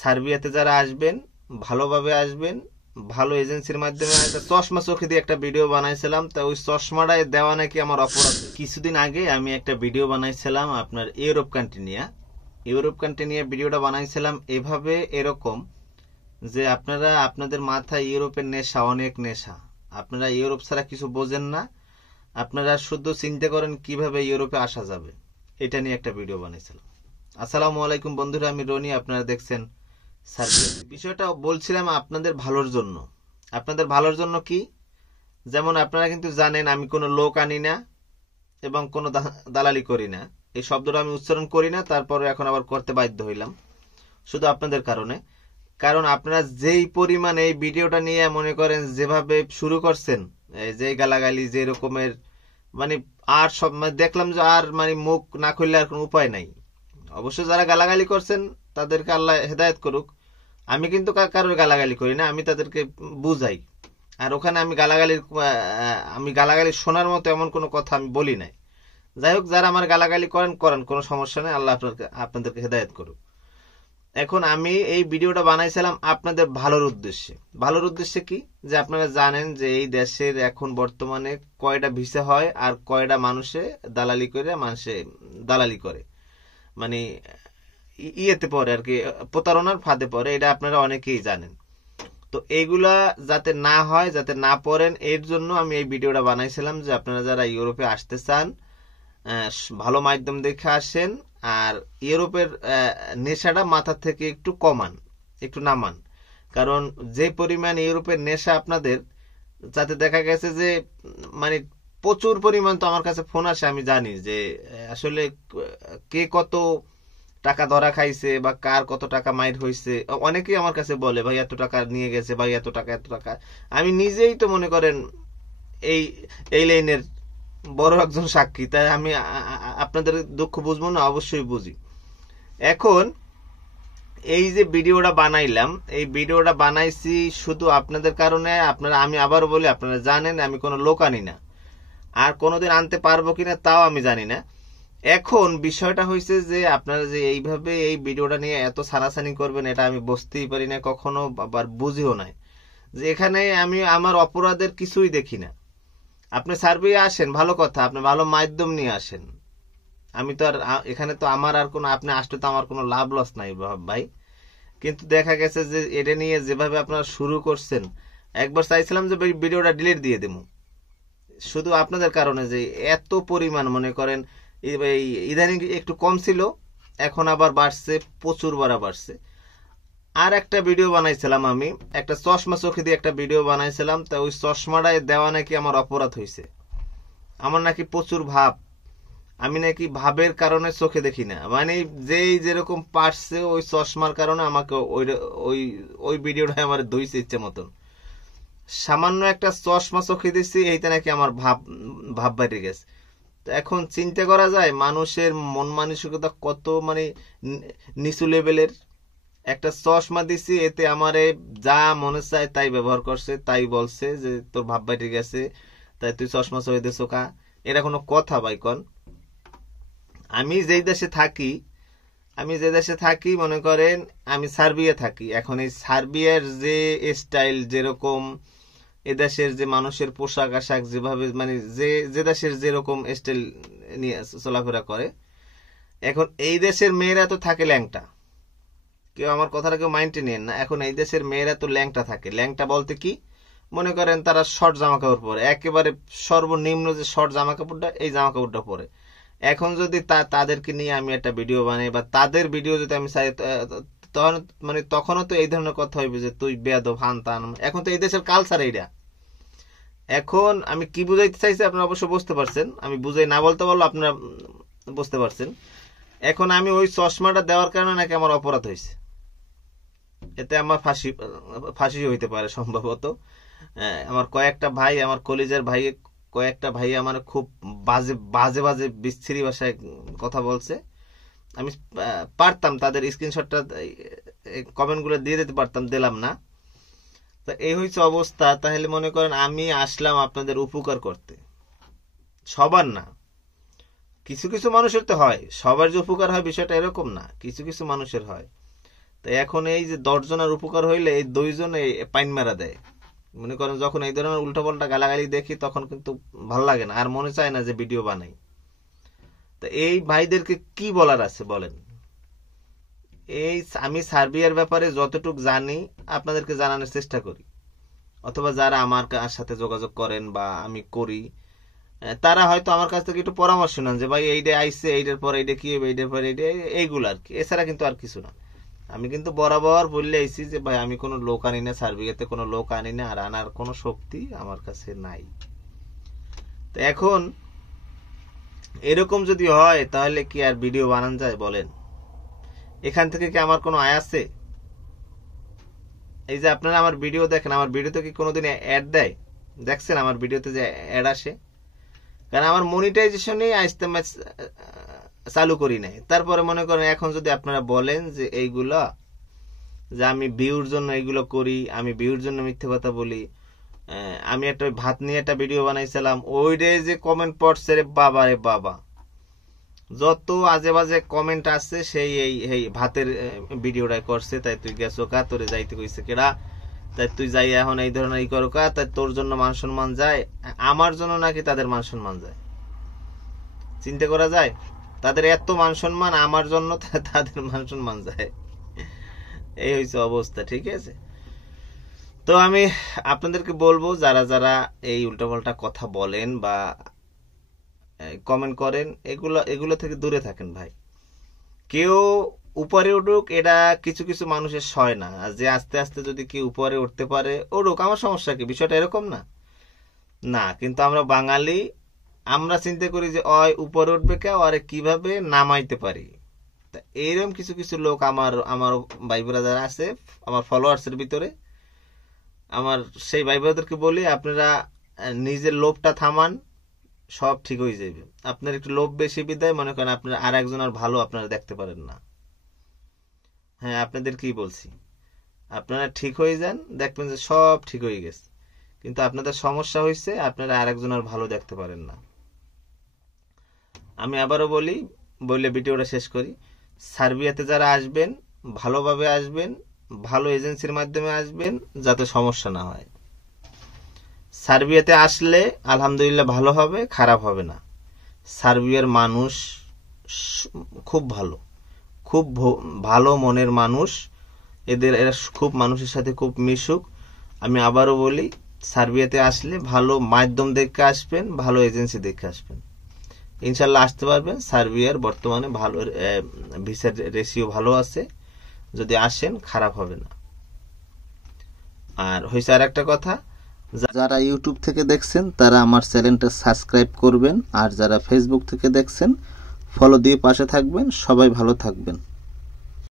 সার্বিয়াতে যারা আসবেন ভালোভাবে আসবেন, ভালো এজেন্সির মাধ্যমে। একটা চশমা চোখে দিয়ে একটা ভিডিও বানাইছিলাম, তা ওই চশমাটাই দেওয়া নাকি আমার অপরাধ। কিছুদিন আগে আমি একটা ভিডিও বানাইছিলাম আপনার ইউরোপ কান্ট্রি নিয়ে ভিডিওটা বানাইছিলাম এভাবে এরকম যে আপনারা আপনাদের মাথায় ইউরোপের নেশা, অনেক নেশা, আপনারা ইউরোপ ছাড়া কিছু বোঝেন না, আপনারা শুধু চিন্তা করেন কিভাবে ইউরোপে আসা যাবে, এটা নিয়ে একটা ভিডিও বানিয়েছিলাম। আসসালামু আলাইকুম বন্ধুরা, আমি রনি, আপনারা দেখছেন সার্বিয়া। বিষয়টা বলছিলাম আপনাদের ভালোর জন্য। আপনাদের ভালোর জন্য কি, যেমন আপনারা কিন্তু জানেন আমি কোনো লোক আনি না এবং কোনো দালালি করি না। এই শব্দটা আমি উচ্চারণ করি না, তারপরে এখন আবার করতে বাধ্য হইলাম শুধু আপনাদের কারণে। কারণ আপনারা যেই পরিমাণ এই ভিডিওটা নিয়ে মনে করেন যেভাবে শুরু করছেন, যে গালাগালি যে রকমের, মানে আর সব দেখলাম যে আর মানে মুখ না খুললে আর কোনো উপায় নাই। অবশ্য যারা গালাগালি করছেন তাদেরকে আল্লাহ হেদায়েত করুক। আমি কিন্তু কারোর গালাগালি করি না, আমি তাদেরকে বুঝাই। আর ওখানে আমি গালাগালি শোনার মতো এমন কোনো কথা আমি বলি নাই। যাই হোক, যারা আমার গালাগালি করেন কোনো সমস্যা নেই, আল্লাহ আপনাদেরকে হেদায়েত করুক। এখন আমি এই ভিডিওটা বানাইছিলাম আপনাদের ভালোর উদ্দেশ্যে। ভালোর উদ্দেশ্যে কি, যে আপনারা জানেন যে এই দেশের এখন বর্তমানে কয়টা ভিসা হয় আর কয়টা মানুষে দালালি করে, মানে ইয়েতে পড়ে আর কি, প্রতারণার ফাঁদে পড়ে, এটা আপনারা অনেকেই জানেন। তো এইগুলা যাতে না হয়, যাতে না পড়েন, এর জন্য আমি এই ভিডিওটা বানাইছিলাম যে আপনারা যারা ইউরোপে আসতে চান ভালো মাধ্যম দেখে আসেন, আর ইউরোপের নেশাটা মাথা থেকে একটু কমান, একটু নামান। কারণ যে পরিমাণ ইউরোপের নেশা আপনাদের, যাতে দেখা গেছে যে মানে প্রচুর পরিমাণ, তো আমার কাছে ফোন আসে, আমি জানি যে আসলে কে কত টাকা ধরা খাইছে বা কার কত টাকা মাইর হয়েছে। অনেকেই আমার কাছে বলে ভাই এত টাকা নিয়ে গেছে, ভাই এত টাকা। আমি নিজেই তো মনে করেন এই এই লাইনের বড় একজন সাক্ষী, তাই আমি আপনাদের দুঃখ বুঝবো না, অবশ্যই বুঝি। এখন এই যে ভিডিওটা বানাইলাম, এই ভিডিওটা বানাইছি শুধু আপনাদের কারণে। আমি আবার বলি, আপনারা জানেন আমি কোনো লোক আনি না, আর কোনোদিন আনতে পারবো কিনা তাও আমি জানি না। এখন বিষয়টা হয়েছে যে আপনারা যে এইভাবে এই ভিডিওটা নিয়ে এত সানাসানি করবেন, এটা আমি বুঝতেই পারি না কখনো, আবার বুঝিও নাই যে এখানে আমি আমার অপরাধের কিছুই দেখি না। আপনি সার্বিয়া আসেন, ভালো কথা, আপনি ভালো মাধ্যম নিয়ে আসেন। আমি তো আর এখানে তো আমার আর কোনো, আপনি আসলে তো আমার কোনো লাভ লস নাই ভাই। কিন্তু দেখা গেছে যে এটা নিয়ে যেভাবে আপনারা শুরু করছেন, একবার চাইছিলাম যে ভিডিওটা ডিলিট দিয়ে দেবো শুধু আপনাদের কারণে, যে এত পরিমাণ মনে করেন ইদানিং একটু কম ছিল, এখন আবার বাড়ছে, প্রচুর বাড়ছে। আর একটা ভিডিও বানাইছিলাম আমি, একটা চশমা চোখে দিয়ে একটা ভিডিও বানাইছিলাম, তা ওই চশমাটাই দেওয়া নাকি আমার অপরাধ হয়েছে। আমার নাকি প্রচুর ভাব, আমি নাকি ভাবের কারণে চোখে দেখি না, মানে যেই যেরকম পারছে ওই চশমার কারণে আমাকে ওই ওই ভিডিওটা আমার ধুইছে ইচ্ছে মতন। সামান্য একটা চশমা চোখে দিচ্ছি, এইটা নাকি আমার ভাব বাইরে গেছে। এখন চিন্তা করা যায় মানুষের মন মানসিকতা কত মানে নিচু লেভেলের। একটা চশমা দিছি, এতে আমারে যা মনে চায় তাই ব্যবহার করছে, তাই বলছে যে তোর ভাব বাইরে গেছে, তাই তুই চশমা চোখে দিছো কা। এটা কোনো কথা ভাই কন? আমি যে দেশে থাকি মনে করেন আমি সার্বিয়া থাকি। এখন এই সার্বিয়ার যে স্টাইল, যেরকম এদেশের যে মানুষের পোশাক আশাক যেভাবে, মানে যে দেশের যেরকম স্টাইল নিয়ে চলাফেরা করে, এখন এই দেশের মেয়েরা তো থাকে ল্যাংটা। কেউ আমার কথাটা কেউ মাইন্ডে নেন না। এখন এই দেশের মেয়েরা তো ল্যাংটা থাকে। ল্যাংটা বলতে কি, মনে করেন তারা শর্ট জামা কাপড় পরে, একেবারে সর্বনিম্ন যে শর্ট জামা কাপড়টা, এই জামা কাপড়টা পরে। এখন যদি তাদেরকে নিয়ে আমি একটা ভিডিও বানাই বা তাদের ভিডিও যদি আমি চাই, তখন মানে তখনও তো এই ধরনের কথা হইবে যে তুই বেয়াদব হান তান। এখন তো এই দেশের কালচার এইটা। এখন আমি কি বুঝাইতে চাইছি আপনারা অবশ্য বুঝতে পারছেন, আমি বুঝাই না বলতে পারলো আপনারা বুঝতে পারছেন। এখন আমি ওই চশমাটা দেওয়ার কারণে নাকি আমার অপরাধ হয়েছে, এতে আমার ফাঁসি হইতে পারে সম্ভবত। আমার কয়েকটা ভাই, আমার কলেজের ভাই কয়েকটা ভাই আমার খুব বাজে বাজে বাজে বিচ্ছিরি ভাষায় কথা বলছে। আমি পারতাম তাদের স্ক্রিনশটটা কমেন্ট গুলো দিয়ে দিতে পারতাম, দিলাম না। তা এই হয়েছে অবস্থা। তাহলে মনে করেন আমি আসলাম আপনাদের উপকার করতে, সবার না, কিছু কিছু মানুষের তো হয়, সবার যে উপকার হয় বিষয়টা এরকম না, কিছু কিছু মানুষের হয়। তো এখন এই যে 10 জনের উপকার হইলে এই 2 জন পাইন মারা দেয়। মনে করেন যখন এই ধরনের উল্টাপাল্টা গালাগালি দেখি তখন কিন্তু ভালো লাগে না, আর মনে চায় না যে ভিডিও বানাই। তো এই ভাইদেরকে কি বলার আছে বলেন? এই আমি সার্বিয়ার ব্যাপারে যতটুক জানি আপনাদেরকে জানানোর চেষ্টা করি, অথবা যারা আমার সাথে যোগাযোগ করেন বা আমি করি তারা হয়তো আমার কাছ থেকে একটু পরামর্শ নেন যে ভাই এইটা আইসে, এইটার পর এইটা কি হবে, এইটার পর এইটা, এইগুলো আর কি, এছাড়া কিন্তু আর কিছু না। আমি কিন্তু বরাবর বললে আইছি যে ভাই আমি কোনো লোক আনি না, সার্বিয়াতে কোনো লোক আনি না, আর আনার কোনো শক্তি আমার কাছে নাই। তো এখন এরকম যদি হয় তাহলে কি আর ভিডিও বানান যায় বলেন? এখান থেকে কি আমার কোনো আয় আছে? এই যে আপনারা আমার ভিডিও দেখেন, আমার ভিডিওতে কি কোনোদিন অ্যাড দেয়? দেখছেন আমার ভিডিওতে যে অ্যাড আসে? কারণ আমার মনিটাইজেশনই আসতে চালু করি নাই। তারপরে মনে করেন এখন যদি আপনারা বলেন যে এইগুলা যে আমি ভিউর জন্য এইগুলো করি, আমি ভিউর জন্য মিথ্যে কথা বলি, আমি একটা ভাত নিয়ে একটা ভিডিও বানাইছিলাম, ওইটাই যে কমেন্ট পড়ছে রে বাবা রে বাবা, যত আজে বাজে কমেন্ট আছে সেই এই ভাতের ভিডিওটাই করছে, তাই তুই গেছো কা, তোরে যাইতে কইছে কেডা, তাই তুই যাই এখন এই ধরনের ই করো কা, তাই তোর জন্য মান সম্মান যায়, আমার জন্য নাকি তাদের মান সম্মান যায়? চিন্তা করা যায়? তাদের এত মান সম্মান, আমার জন্য তাদের মান সম্মান যায়। এই হয়েছে অবস্থা, ঠিক আছে? তো আমি আপনাদেরকে বলবো যারা যারা এই উল্টাপাল্টা কথা বলেন বা কমেন্ট করেন, এগুলো থেকে দূরে থাকেন ভাই। কেউ উপরে উঠুক, এটা কিছু কিছু মানুষের সয় না, আর যে আস্তে আস্তে যদি কেউ উপরে উঠতে পারে উঠুক, আমার সমস্যা কি? বিষয়টা এরকম না। না, কিন্তু আমরা বাঙালি, আমরা চিন্তা করি যে অয় উপরে উঠবে কে, আরে কিভাবে নামাইতে পারি। এইরকম কিছু কিছু লোক আমার আমার ভাই ব্রাদার আছে আমার ফলোয়ার্সের ভিতরে, আমার সেই ভাই ব্রাদারকে বলি আপনারা নিজের লোভটা থামান, সব ঠিক হয়ে যাবে। আপনার একটু লোভ বেশি বিদায় মনে করেন আপনার আর একজনের ভালো আপনারা দেখতে পারেন না। হ্যাঁ, আপনাদের কি বলছি, আপনারা ঠিক হয়ে যান, দেখবেন যে সব ঠিক হয়ে গেছে। কিন্তু আপনাদের সমস্যা হয়েছে, আপনারা আর একজনের ভালো দেখতে পারেন না। আমি আবারও বলি, বললে ভিডিওটা শেষ করি, সার্বিয়াতে যারা আসবেন ভালোভাবে আসবেন, ভালো এজেন্সির মাধ্যমে আসবেন, যাতে সমস্যা না হয়। সার্বিয়াতে আসলে আলহামদুলিল্লাহ ভালো হবে, খারাপ হবে না। সার্বিয়ার মানুষ খুব ভালো, খুব ভালো মনের মানুষ, এরা খুব মানুষের সাথে খুব মিশুক। আমি আবারও বলি, সার্বিয়াতে আসলে ভালো মাধ্যম দেখে আসবেন, ভালো এজেন্সি দেখে আসবেন, ইনশাল্লাহ আসতে পারবেন। সার্বিয়ার বর্তমানে ভালো ভিসার রেশিও ভালো আছে, যদি আসেন খারাপ হবে না। আর হয়েছে আর একটা কথা, যারা ইউটিউব থেকে দেখছেন তারা আমার চ্যানেলটা সাবস্ক্রাইব করবেন, আর যারা ফেসবুক থেকে দেখছেন ফলো দিয়ে পাশে থাকবেন। সবাই ভালো থাকবেন।